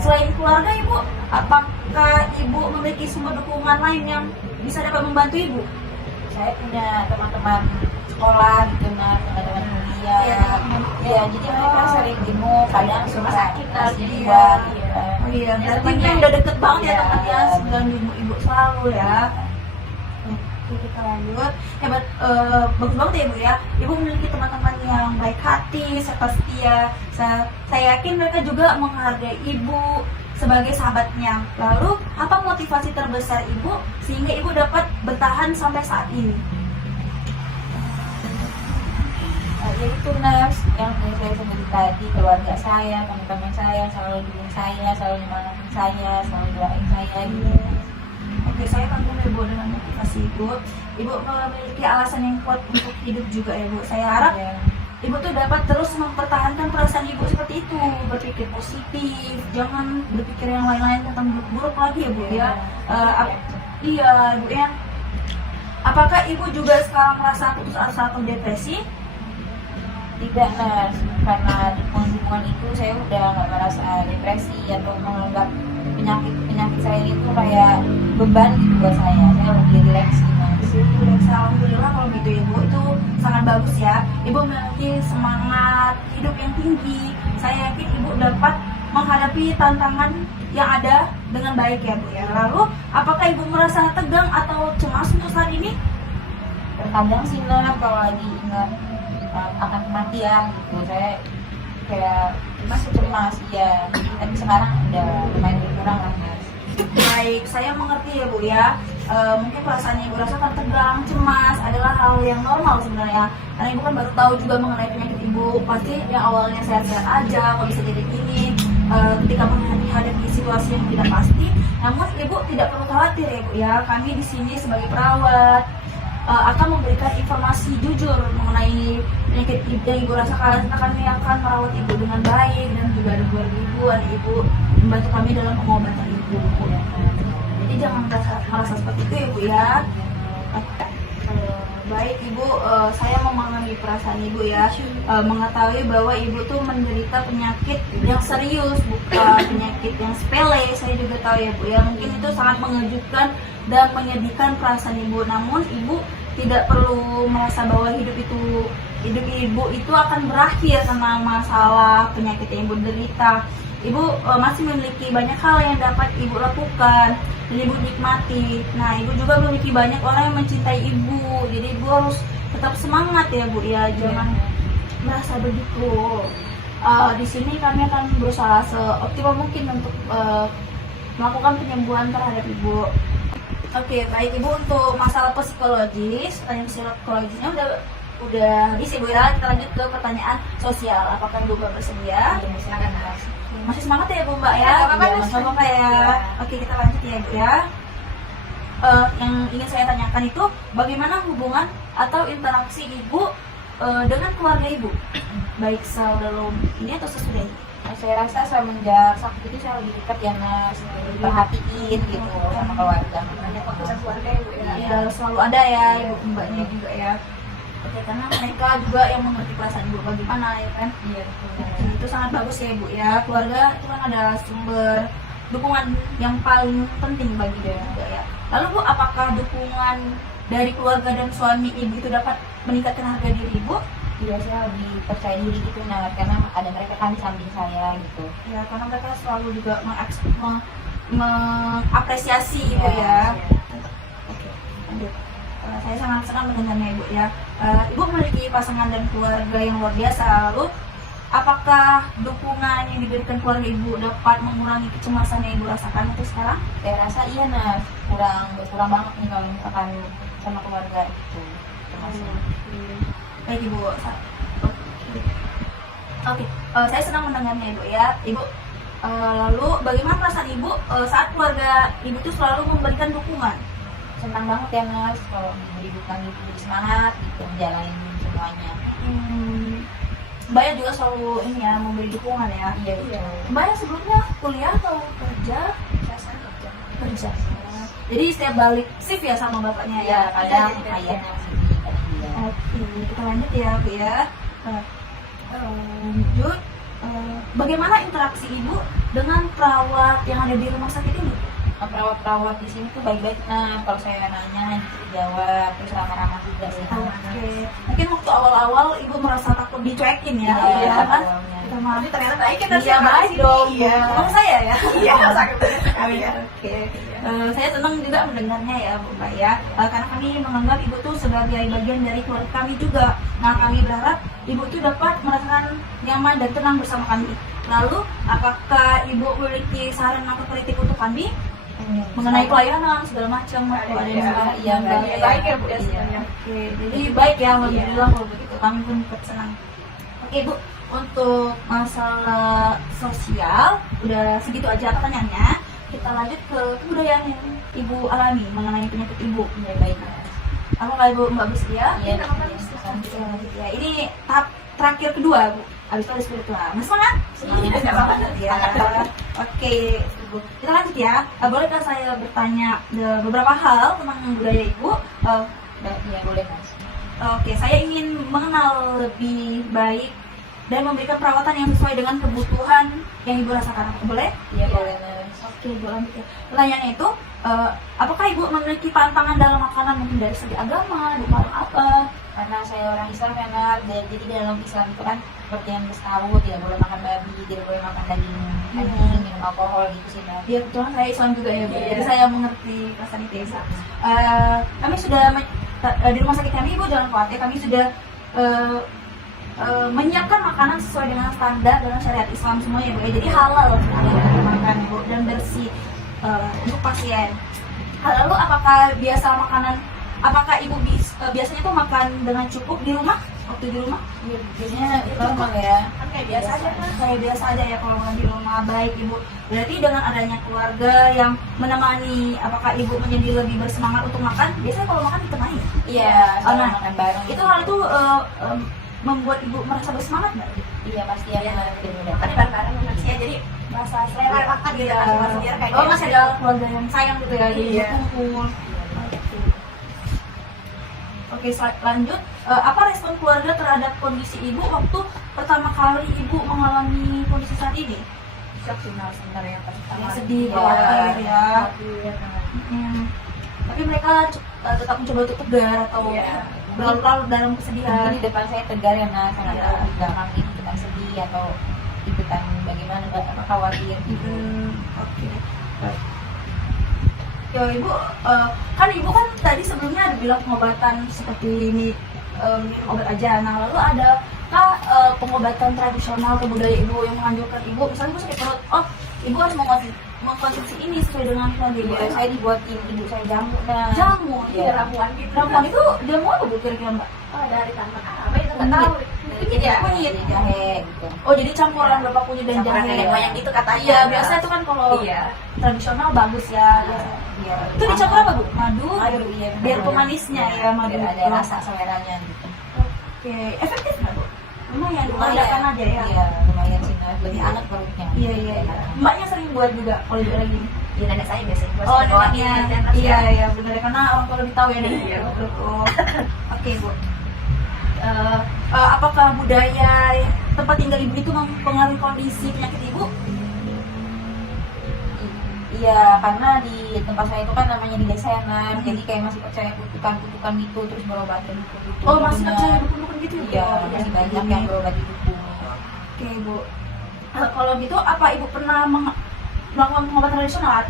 Selain keluarga ibu, apakah ibu memiliki sumber dukungan lain yang bisa dapat membantu ibu? Saya punya teman-teman sekolah gitu teman-teman kuliah. Ya, jadi mereka sering jenguk, kadang suka sakit Iya. buat Oh iya, berarti temannya udah deket banget ya Iya. temannya, sembilan ibu selalu ya. Oke, kita lanjut. Hebat, bagus banget ya Bu ya. Ibu memiliki teman-teman yang baik hati serta setia. Saya yakin mereka juga menghargai ibu sebagai sahabatnya. Lalu, apa motivasi terbesar ibu sehingga ibu dapat bertahan sampai saat ini? ya itu Nars, yang saya sebut tadi, keluarga saya, teman-teman saya selalu dukung saya, selalu nyemangatin saya, selalu doain saya gitu. Oke, saya kagum ya Bu dengan motivasi ibu. Ibu memiliki alasan yang kuat untuk hidup juga ya Bu. Saya harap Ya. ibu tuh dapat terus mempertahankan perasaan ibu seperti itu, berpikir positif, jangan berpikir yang lain-lain tentang buruk lagi ya Bu ya. Iya Bu ya. Apakah ibu juga sekarang merasa putus asa atau depresi? Tidak Nars, karena dukungan itu saya udah nggak merasa depresi atau menganggap penyakit saya itu kayak beban gitu buat saya lebih rileks sih Nars. Alhamdulillah kalau gitu ibu, itu sangat bagus ya. Ibu memiliki semangat hidup yang tinggi. Saya yakin ibu dapat menghadapi tantangan yang ada dengan baik ya bu ya. Lalu apakah ibu merasa tegang atau cemas untuk saat ini? Terkadang sih Nar, kalau lagi ingat akan kematian gitu, saya kayak masih cemas ya. Tapi sekarang udah lumayan berkurang lah Mas. Baik, saya mengerti ya bu ya. Mungkin perasaan yang ibu rasakan tegang, cemas adalah hal yang normal sebenarnya. Karena ibu kan baru tahu juga mengenai penyakit ibu. Pasti yang awalnya sehat-sehat aja, kok bisa jadi gini. Ketika menghadapi situasi yang tidak pasti, namun ibu tidak perlu khawatir ya bu ya. Kami di sini sebagai perawat akan memberikan informasi jujur mengenai penyakit yang ibu rasakan. Kami akan merawat ibu dengan baik, dan juga ada keluarga ibu, adik ibu membantu kami dalam pengobatan ibu. Jadi jangan merasa seperti itu ya bu ya. Baik ibu, saya memahami perasaan ibu ya. Mengetahui bahwa ibu tuh menderita penyakit yang serius, bukan penyakit yang sepele. Saya juga tahu ya bu ya. Mungkin itu sangat mengejutkan dan menyedihkan perasaan ibu. Namun ibu tidak perlu merasa bahwa hidup ibu itu akan berakhir karena masalah penyakit yang ibu derita. Ibu masih memiliki banyak hal yang dapat ibu lakukan dan ibu nikmati. Nah, ibu juga memiliki banyak orang yang mencintai ibu. Jadi ibu harus tetap semangat ya bu ya, jangan merasa begitu. Di sini kami akan berusaha seoptimal mungkin untuk melakukan penyembuhan terhadap ibu. Oke, baik ibu, untuk masalah psikologis, pertanyaan psikologisnya udah habis ibu ya. Kita lanjut ke pertanyaan sosial. Apakah ibu bersedia? Ya, silakan Mas. Masih semangat ya bu mbak ya? Nggak apa-apa, Nggak apa-apa ya. Oke, kita lanjut ya bu ya. Yang ingin saya tanyakan itu, bagaimana hubungan atau interaksi ibu dengan keluarga ibu, baik sebelum ini atau sesudah ini? Saya rasa semenjak sakit itu saya lebih dekat ya Mas, perhatiin gitu sama keluarga. Makanya fokus sama keluarga ibu ya. Ya, selalu ada ya ibu mbaknya juga ya. Oke, karena mereka juga yang mengerti perasaan ibu bagaimana ya kan? Iya. Itu sangat bagus ya ibu ya. Keluarga itu kan adalah sumber dukungan yang paling penting bagi dia juga ya. Lalu bu, apakah dukungan dari keluarga dan suami ibu itu dapat meningkatkan harga diri ibu? Iya, saya lebih percaya diri gitu Nar, karena ada mereka kan di samping saya gitu. Ya, karena mereka selalu juga mengapresiasi ibu ya. Oke, lanjut. Saya sangat senang mendengarnya ibu ya. Ibu memiliki pasangan dan keluarga yang luar biasa. Lalu, apakah dukungan yang diberikan keluarga ibu dapat mengurangi kecemasan yang ibu rasakan untuk sekarang? Saya rasa iya Nar, kurang banget nih kalau misalkan sama keluarga itu termasuk. Baik ibu. Oke, saya senang mendengarnya ibu ya. Ibu, lalu bagaimana perasaan ibu saat keluarga ibu itu selalu memberikan dukungan? Senang banget ya Mas kalau diberi dukungan gitu, jadi semangat gitu menjalani semuanya. Mbak ya juga selalu ini ya memberi dukungan ya. Iya betul. Mbak ya sebelumnya kuliah atau kerja? Kerja. Jadi setiap balik shift ya sama bapaknya ya. Iya, kadang ayahnya sini, kadang dia. Oke, kita lanjut ya bu ya. Lanjut. Bagaimana interaksi ibu dengan perawat yang ada di rumah sakit ini? Perawat-perawat di sini tuh baik-baik. Nah, kalau saya nanya dijawab, terus ramah-ramah juga sih. Oke, mungkin waktu awal-awal ibu merasa takut dicuekin ya, Iya, ya kan? awalnya. Kita maaf. Ternyata baik kita Iya baik dong. Iya. Tolong saya ya. Iya, sangat benar sekali ya. Oke. Saya senang juga mendengarnya ya Bu Mbak ya. Karena kami menganggap ibu tuh sebagai bagian dari keluarga kami juga. Nah, kami berharap ibu tuh dapat merasakan nyaman dan tenang bersama kami. Lalu, apakah ibu memiliki saran atau kritik untuk kami mengenai pelayanan segala macam waktu ada yang salah? Iya, baik ya Bu ya Iya. semuanya. Oke, jadi baik ya, alhamdulillah kalau begitu kami pun ikut senang. Oke Bu, untuk masalah sosial udah segitu aja pertanyaannya. Kita lanjut ke kebudayaan yang ibu alami mengenai penyakit ibu. Iya, baik. Apakah ibu mbak bersedia? Iya, Oke, lanjut ya. Ini tahap terakhir kedua Bu. Habis itu ada spiritual. Mas semangat? Semangat. Semangat ya. Oke, Ibu. Kita lanjut ya. Bolehkah saya bertanya beberapa hal tentang budaya ibu? Iya, boleh Mas. Oke, saya ingin mengenal lebih baik dan memberikan perawatan yang sesuai dengan kebutuhan yang ibu rasakan. Boleh? Iya, boleh Mas. Oke, Bu, lanjut ya. Pertanyaannya itu, apakah ibu memiliki pantangan dalam makanan mungkin dari segi agama, dalam apa? Karena saya orang Islam ya Nar, jadi dalam Islam itu kan seperti yang kita tahu tidak boleh makan babi, tidak boleh makan daging, minum alkohol gitu sih Nar. Ya kebetulan saya Islam juga ya Bu, Iya. jadi saya mengerti perasaan itu ya. Kami sudah di rumah sakit kami, Ibu jangan khawatir, kami sudah menyiapkan makanan sesuai dengan standar dalam syariat Islam semuanya Bu. Jadi halal semuanya yang dimakan Bu, dan bersih untuk pasien. Lalu apakah apakah Ibu biasanya tuh makan dengan cukup di rumah waktu di rumah? Biasanya normal ya. Kan kayak biasa aja kan. Kayak biasa aja ya kalau makan di rumah. Baik Ibu, berarti dengan adanya keluarga yang menemani, apakah Ibu menjadi lebih bersemangat untuk makan? Biasanya kalau makan ditemani ya? Iya, selalu Nah, makan bareng. itu hal itu membuat Ibu merasa bersemangat nggak? Iya pasti ya. Kan bareng-bareng manusia jadi rasa selera makan gitu kan masih biar kayak Oh, gitu. masih ada keluarga yang sayang gitu ya, jadi Iya. berkumpul. Oke, lanjut. Apa respon keluarga terhadap kondisi Ibu waktu pertama kali Ibu mengalami kondisi saat ini? Shock sih Nar, sebenarnya pas pertama. Sedih, Iya. khawatir ya. Iya, Tapi mereka tetap mencoba untuk tegar atau Iya. berlarut dalam kesedihan. Di depan saya tegar ya Nah, sangat Iya. nggak mungkin ikutan sedih atau ikutan bagaimana, nggak khawatir gitu. Oke. Ya Ibu, kan Ibu kan tadi sebelumnya ada bilang pengobatan seperti ini obat aja. Nah lalu adakah pengobatan tradisional atau budaya Ibu yang menganjurkan Ibu, misalnya Ibu sakit perut, oh Ibu harus mengkonsumsi ini sesuai dengan keluarga Ibu. Iya, saya dibuatin ibu saya jamu Nah. Jamu, Iya. iya. ramuan gitu. Ramuan itu jamu apa Bu kira-kira Mbak? Oh, dari tanaman apa itu nggak tahu. Kunyit ya, Kunyit. jahe gitu. Oh jadi campuran beberapa kunyit dan Campuran jahe. nenek moyang gitu katanya. Iya biasa itu kan kalau Iya. tradisional bagus ya. Iya. Itu dicampur apa Bu? Madu? Madu, iya. Biar pemanisnya ya madu. Biar ada rasa seleranya gitu. Oke, efektif nggak Bu? Lumayan, Lumayan lumayan aja ya. Iya, lumayan sih Nah. Lebih anget perutnya. Iya iya. Mbaknya sering buat juga kalau juga lagi. Iya, nenek saya biasanya buat Oh, saya bawain neneknya. dan terus Iya ya. iya benar karena orang tua lebih tahu ya dari Iya. Oh. Oke Bu. Apakah budaya tempat tinggal Ibu itu mempengaruhi kondisi penyakit Ibu? Iya, karena di tempat saya itu kan namanya di desa ya Nan. Jadi kayak masih percaya kutukan-kutukan gitu, terus berobat dari dukun-dukun. Oh masih Nah, percaya dukun-dukun gitu? Iya, Oh, masih iya. banyak yang berobat di dukun. Oke Bu. Kalau gitu apa Ibu pernah melakukan pengobatan tradisional?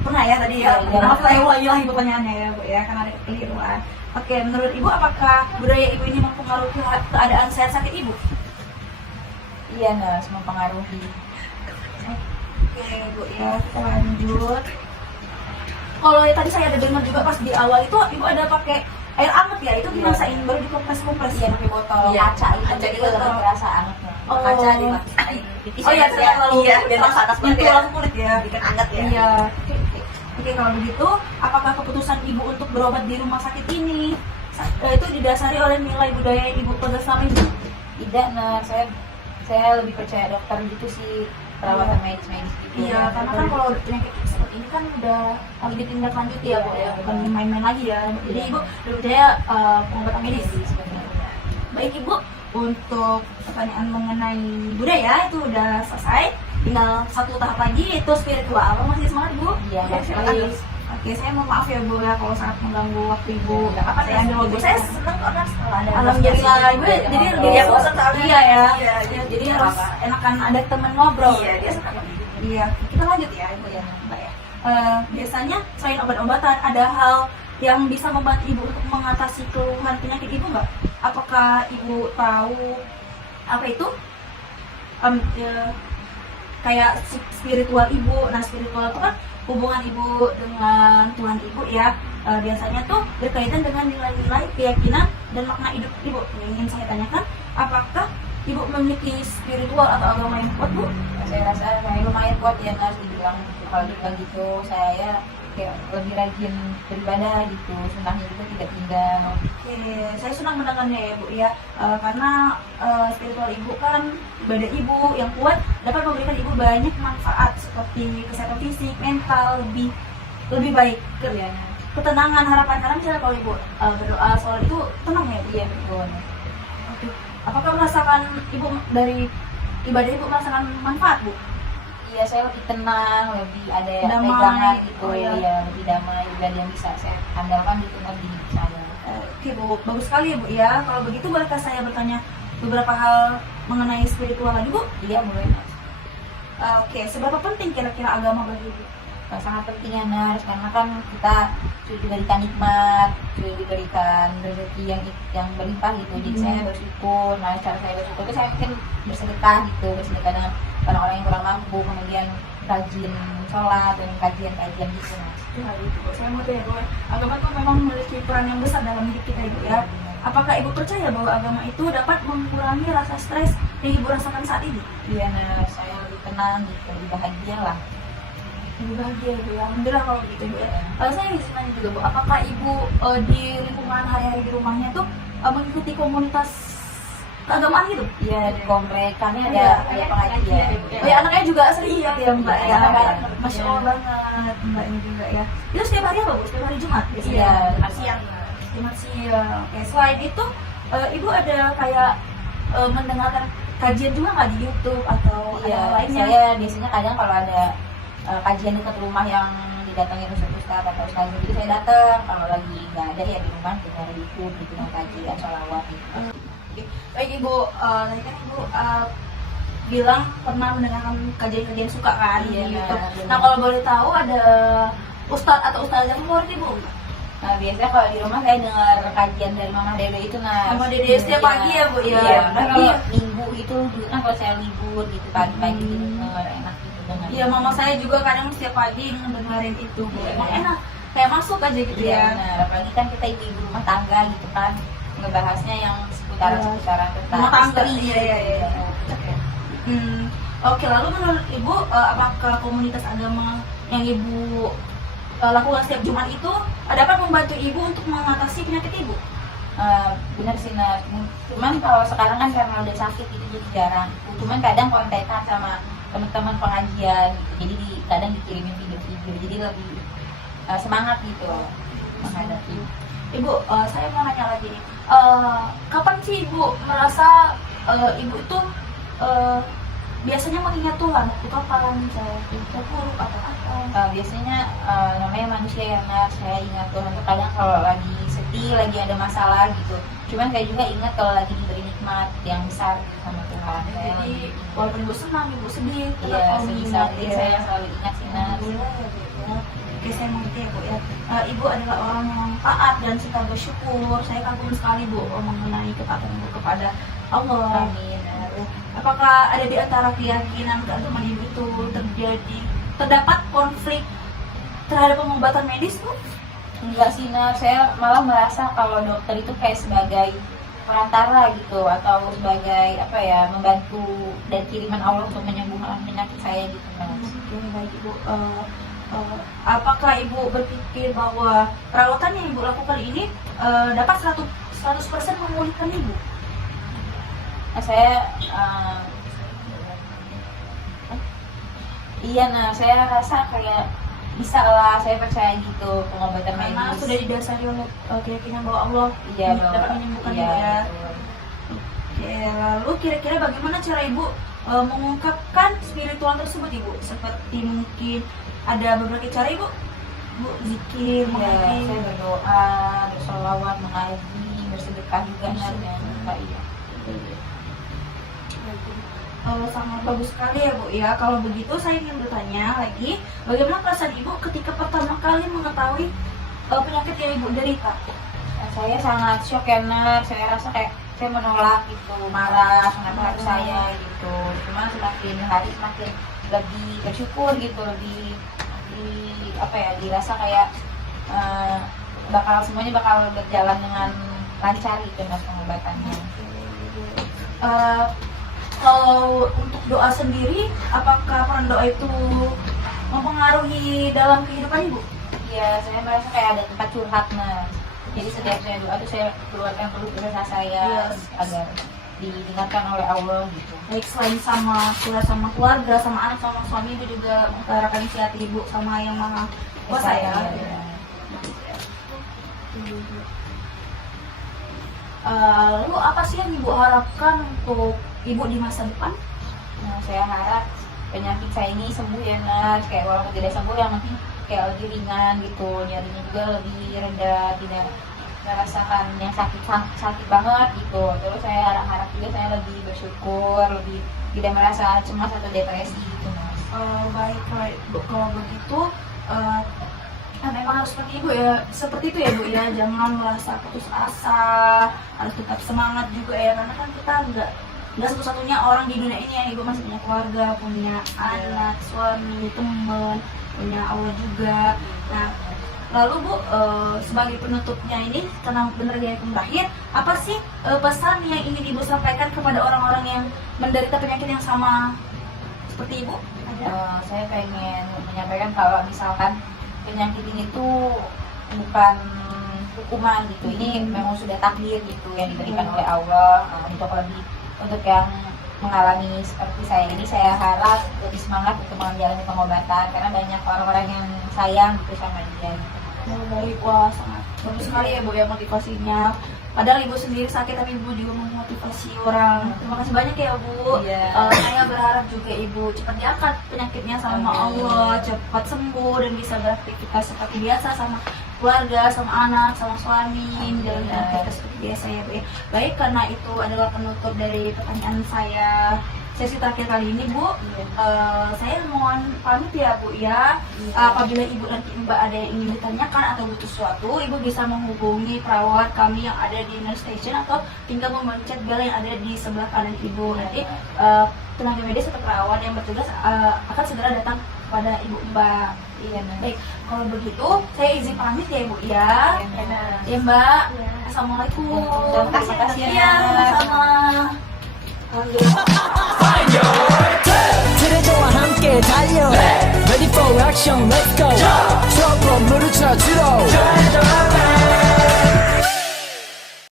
Pernah ya tadi ya? Iya. Maaf saya ulangi lagi pertanyaannya ya Bu ya, karena ada kekeliruan. Oke, menurut Ibu apakah budaya Ibu ini mempengaruhi keadaan sehat sakit Ibu? Iya, nah, mempengaruhi. Oke Bu ya, kita lanjut. Kalau tadi saya ada dengar juga pas di awal itu Ibu ada pakai air anget ya, itu dimasakin baru dikompres-kompres Iya, ya? pakai botol Iya. kaca itu, Kaca jadi di botol. lebih terasa angetnya. Oh. Kaca dipakai pipis. Oh iya, ya. Iya, biar nggak panas banget itu ya. langsung kulit ya. Bikin anget ya. Iya. Oke, kalau begitu, apakah keputusan Ibu untuk berobat di rumah sakit ini itu didasari oleh nilai budaya yang Ibu pegang selama ini? Tidak, nah, saya lebih percaya dokter gitu sih, perawatan medis gitu. Iya, karena kan kalau penyakit seperti ini kan udah harus ditindaklanjuti ya Bu ya, bukan main-main lagi ya. Jadi Ibu lebih percaya pengobatan medis. sebenarnya. Baik Ibu, untuk pertanyaan mengenai budaya itu udah selesai. Tinggal satu tahap lagi yaitu spiritual. Masih semangat Ibu? Iya, Silakan. masih. Oke, saya mohon maaf ya Bu ya kalau sangat mengganggu waktu Ibu. Nggak apa-apa, Saya ambil waktu saya saya. seneng kok Nas kalau ada Alhamdulillah Ibu jadi lebih Iya, bosan soalnya. Iya ya. Iya, Jadi nggak harus apa-apa. enakan ada teman ngobrol. Iya, dia suka. Iya, kita lanjut ya Ibu ya. Mbak ya. Biasanya selain obat-obatan ada hal yang bisa membantu Ibu untuk mengatasi keluhan penyakit Ibu nggak? Apakah Ibu tahu apa itu? Kayak spiritual Ibu. Nah, spiritual itu kan hubungan Ibu dengan Tuhan Ibu ya. Biasanya tuh berkaitan dengan nilai-nilai keyakinan dan makna hidup Ibu. Yang ingin saya tanyakan, apakah Ibu memiliki spiritual atau agama yang kuat Bu? Saya rasa saya lumayan kuat ya Nas, dibilang kalau dibilang gitu saya kayak lebih rajin beribadah gitu, sunnahnya juga tidak tinggal. Oke, saya senang mendengarnya ya Bu ya, karena spiritual Ibu kan ibadah Ibu yang kuat dapat memberikan Ibu banyak manfaat seperti kesehatan fisik, mental lebih baik, ketenangan, harapan. Karena misalnya kalau Ibu berdoa soal itu tenang ya Bu. Iya betul. Oke. Apakah merasakan Ibu dari ibadah Ibu merasakan manfaat Bu? ya saya lebih tenang, lebih ada Damai. pegangan gitu, Oh, iya. ya lebih damai, dan yang bisa saya andalkan gitu kan di hidup saya. Oke Bu, bagus sekali ya Bu ya. Kalau begitu bolehkah saya bertanya beberapa hal mengenai spiritual lagi Bu? Iya boleh. Oke, seberapa penting kira-kira agama bagi Ibu? Sangat penting ya Nars, karena kan kita sudah diberikan nikmat, sudah diberikan rezeki yang berlimpah gitu. Jadi saya bersyukur. Nah, cara saya bersyukur itu saya mungkin bersedekah gitu, bersedekah dengan orang-orang yang kurang mampu, kemudian rajin sholat dan kajian-kajian gitu Mas. Ya, gitu. Saya mau tanya Bu, agama itu memang memiliki peran yang besar dalam hidup kita Ibu ya. Apakah Ibu percaya bahwa agama itu dapat mengurangi rasa stres yang Ibu rasakan saat ini? Iya Nars, saya lebih tenang gitu, lebih bahagia lah. Lebih bahagia Ibu ya. Alhamdulillah kalau begitu Ibu ya. Saya ingin nanya juga Bu, apakah Ibu di lingkungan hari-hari di rumahnya tuh mengikuti komunitas keagamaan gitu? Iya, di komplek kami Iya, ada pengajian. Oh ya, anaknya juga sering ya Mbak ya. Iya. Masya Allah banget Mbak ini juga ya. Itu setiap hari apa Bu? Setiap hari Jumat? Iya, siang. Jumat siang. Oke, selain itu Ibu ada kayak mendengarkan kajian juga nggak di YouTube atau ada Iya, lainnya? saya biasanya kadang kalau ada kajian dekat rumah yang didatangin ustaz atau ustazah, jadi saya datang. Kalau lagi nggak ada ya di rumah dengar YouTube gitu, dengan kajian sholawat gitu. Oke. Baik Ibu, tadi kan Ibu bilang pernah mendengarkan kajian-kajian suka kan di Iya, YouTube. benar. Nah kalau boleh tahu ada ustadz atau ustazah favorit Ibu? Nah, biasanya kalau di rumah saya dengar kajian dari Mama Dede itu Mama Dede setiap pagi ya, Bu, ya? Iya, nah, kalau Iya. minggu itu dulu kan kalau saya libur gitu pagi-pagi gitu denger enak gitu dengar. Iya, mama saya juga kadang setiap pagi ngedengerin itu Bu. Emang enak, kayak masuk aja gitu Iya, ya. nah, apalagi kan kita ibu rumah tangga gitu kan, ngebahasnya yang seputaran tentang Rumah tangga, istri. iya. Oke, lalu menurut Ibu apakah komunitas agama yang Ibu lakukan setiap Jumat itu dapat membantu Ibu untuk mengatasi penyakit Ibu? Benar sih Nat, cuman kalau sekarang kan karena udah sakit itu jadi jarang. Cuman kadang kontekan sama teman-teman pengajian gitu, jadi kadang dikirimin video-video, jadi lebih semangat gitu menghadapi. Ibu, saya mau nanya lagi nih, kapan sih Ibu merasa Ibu itu biasanya mengingat Tuhan? Waktu kapan? Misalnya terpuruk atau apa? Biasanya namanya manusia ya Nat, saya ingat Tuhan tuh kadang kalau lagi sedih, lagi ada masalah gitu. Cuman saya juga ingat kalau lagi diberi nikmat yang besar gitu sama Tuhan. Saya Jadi lebih walaupun Ibu senang, Ibu sedih, tetap iya selalu sebisa mengingat mungkin ya. saya selalu ingat sih Nat. Alhamdulillah ya Bu ya. Oke, saya mengerti ya Bu ya. Ibu adalah orang yang taat dan suka bersyukur. Saya kagum sekali Bu mengenai ketaatan Ibu kepada Allah. Amin. Apakah ada di antara keyakinan keagamaan Ibu itu terdapat konflik terhadap pengobatan medis Bu? Enggak sih Nat, saya malah merasa kalau dokter itu kayak sebagai perantara gitu, atau sebagai apa ya, membantu dan kiriman Allah untuk menyembuhkan penyakit saya gitu Nat. Oke, baik Ibu. Apakah Ibu berpikir bahwa perawatan yang Ibu lakukan ini dapat 100% memulihkan Ibu? Nah, saya iya nah, saya rasa kayak bisa lah, saya percaya gitu pengobatan Karena medis. sudah didasari oleh keyakinan bahwa Allah Iya, dapat menyembuhkan iya, Ibu ya. betul. Oke, lalu kira-kira bagaimana cara Ibu mengungkapkan spiritual tersebut Ibu? Seperti mungkin ada beberapa cara Ibu? Bu, zikir, Iya, mengaji. saya berdoa, bersolawat, mengaji, bersedekah juga Nat. Iya. Sangat bagus sekali ya Bu ya. Kalau begitu saya ingin bertanya lagi, bagaimana perasaan Ibu ketika pertama kali mengetahui penyakit yang Ibu derita? Nah, saya sangat shock ya Nat. Saya rasa kayak saya menolak gitu, marah kenapa harus saya gitu. Cuma semakin hari semakin lebih bersyukur gitu, lebih apa ya, dirasa kayak semuanya bakal berjalan dengan lancar gitu Nat pengobatannya. Kalau untuk doa sendiri, apakah peran doa itu mempengaruhi dalam kehidupan Ibu? Iya, saya merasa kayak ada tempat curhat Nat. Jadi setiap saya doa tuh saya keluarkan keluh kesah saya agar didengarkan oleh Allah gitu. Baik, selain sama keluarga, sama anak, sama suami, Ibu juga mengutarakan isi hati Ibu sama yang Maha Kuasa ya. Lalu apa sih yang Ibu harapkan untuk Ibu di masa depan? Nah, saya harap penyakit saya ini sembuh ya nurse, kayak walaupun tidak sembuh yang penting kayak lebih ringan gitu, nyerinya juga lebih rendah, tidak merasakan yang sakit banget gitu. Terus saya harap juga saya lebih bersyukur, lebih tidak merasa cemas atau depresi gitu mas. Baik, kalau begitu memang harus seperti ibu ya, seperti itu ya bu ya, jangan merasa putus asa, harus tetap semangat juga ya, karena kan kita nggak satu-satunya orang di dunia ini ya, ibu masih punya keluarga, punya anak, suami, teman, punya Allah juga. Nah lalu bu, sebagai penutupnya ini, karena benar gaya terakhir, apa sih pesan yang ingin ibu sampaikan kepada orang-orang yang menderita penyakit yang sama seperti ibu? Saya pengen menyampaikan kalau misalkan penyakit ini tuh bukan hukuman gitu, ini memang sudah takdir gitu yang diberikan oleh Allah. Untuk yang mengalami seperti saya ini, saya harap lebih semangat untuk menjalani pengobatan karena banyak orang-orang yang sayang gitu sama dia. Baik, wah sangat bagus sekali ya bu ya motivasinya. Padahal ibu sendiri sakit tapi ibu juga memotivasi orang. Terima kasih banyak ya bu. Saya berharap juga ibu cepat diangkat penyakitnya sama Allah, cepat sembuh dan bisa beraktivitas seperti biasa sama keluarga, sama anak, sama suami, dan aktivitas seperti biasa ya bu ya. Baik, karena itu adalah penutup dari pertanyaan saya sesi terakhir kali ini bu. Saya mohon pamit ya bu ya. Apabila ibu nanti mbak ada yang ingin ditanyakan atau butuh sesuatu, ibu bisa menghubungi perawat kami yang ada di nurse station atau tinggal memencet bel yang ada di sebelah kanan ibu. Nanti tenaga medis atau perawat yang bertugas akan segera datang kepada ibu mbak. Baik, kalau begitu saya izin pamit ya ibu ya. Ya mbak. Assalamualaikum. Terima kasih ya. Sama. 트레저와 함께 달려 Ready for action, let's go 트러블 물을 찾으러